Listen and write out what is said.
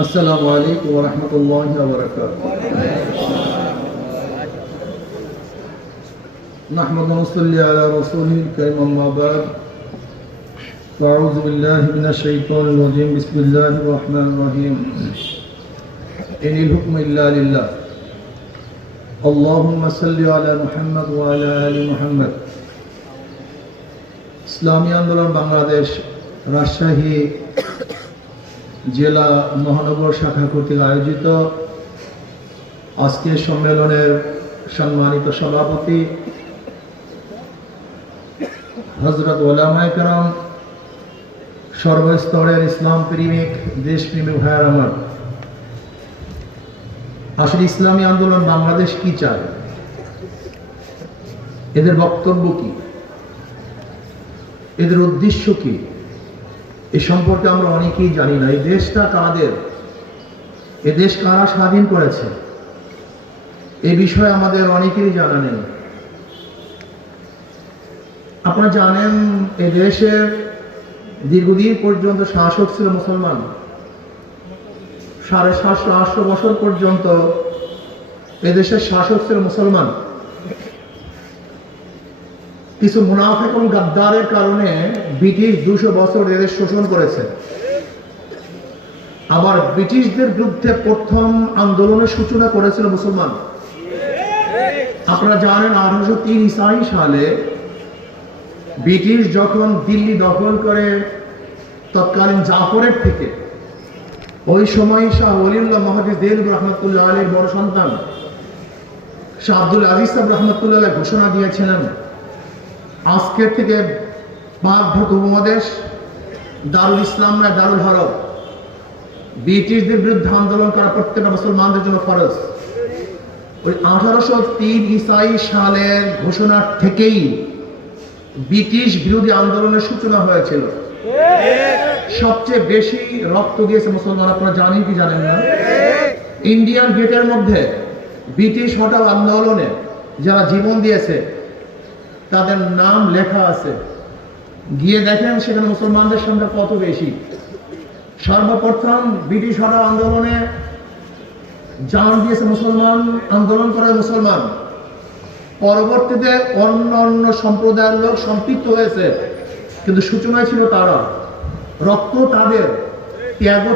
السلام عليكم ورحمة الله وبركاته نحمد ونصلي على رسوله الكريم أما بعد فأعوذ بالله من الشيطان الرجيم بسم الله الرحمن الرحيم إن الحكم إلا لله اللهم صل على محمد وعلى آل محمد ইসলামী আন্দোলন বাংলাদেশ রাজশাহী জেলা মহানগর শাখা কর্তৃক আয়োজিত আজকের সম্মেলনের সম্মানিত সভাপতি হজরত ওলামায় সর্বস্তরের ইসলাম প্রেমিক, দেশপ্রেমিক ভাইয়ার আমার। আসলে ইসলামী আন্দোলন বাংলাদেশ কি চায়? এদের বক্তব্য কি? এদের উদ্দেশ্য কি? এ সম্পর্কে আমরা অনেকেই জানি না। এই দেশটা কাদের? এ দেশ কারা স্বাধীন করেছে? এ বিষয়ে আমাদের অনেকেরই জানা নেই। আপনারা জানেন, এ দেশের দীর্ঘদিন পর্যন্ত শাসক ছিল মুসলমান। সাড়ে সাতশো আটশো বছর পর্যন্ত এদেশের শাসক ছিল মুসলমান। কিছু মুনাফেক এবং গাদ্দারের কারণে ব্রিটিশ দুশো বছর এদের শোষণ করেছে। আবার ব্রিটিশদের বিরুদ্ধে প্রথম আন্দোলনের সূচনা করেছিল মুসলমান। আপনারা জানেন আঠারোশো তিন ইসাই সালে ব্রিটিশ যখন দিল্লি দখল করে তৎকালীন জাফরের থেকে, ওই সময় শাহ ওলিউল্লাহ মহাদিস দেল রহমতুল্লাহ আলীর বড় সন্তান, শাহ আব্দুল আজিজ সাহেব রহমতুল্লাহ ঘোষণা দিয়েছিলেন আজকের থেকে ভারত উপমহাদেশ, দারুল ইসলাম না দারুল হরব ব্রিটিশদের বিরুদ্ধে আন্দোলন করা প্রত্যেকটা মুসলমানদের জন্য ফরজ। ওই আঠারোশো তিন ইসাই সালের ঘোষণার থেকেই ব্রিটিশ বিরোধী আন্দোলনের সূচনা হয়েছিল। সবচেয়ে বেশি রক্ত দিয়েছে মুসলমান আপনারা জানেন কি জানেন না? ইন্ডিয়ান গেটের মধ্যে ব্রিটিশ হটাও আন্দোলনে যারা জীবন দিয়েছে তাদের নাম লেখা আছে। গিয়ে দেখেন সেখানে মুসলমানদের সংখ্যা কত বেশি। সর্বপ্রথম ব্রিটিশ হটাও আন্দোলনে জান দিয়েছে মুসলমান, আন্দোলন করে মুসলমান। পরবর্তীতে অন্য অন্য সম্প্রদায়ের লোক সম্পৃক্ত হয়েছে। কিন্তু সূচনায় ছিল তারা। রক্ত তাদের ত্যাগ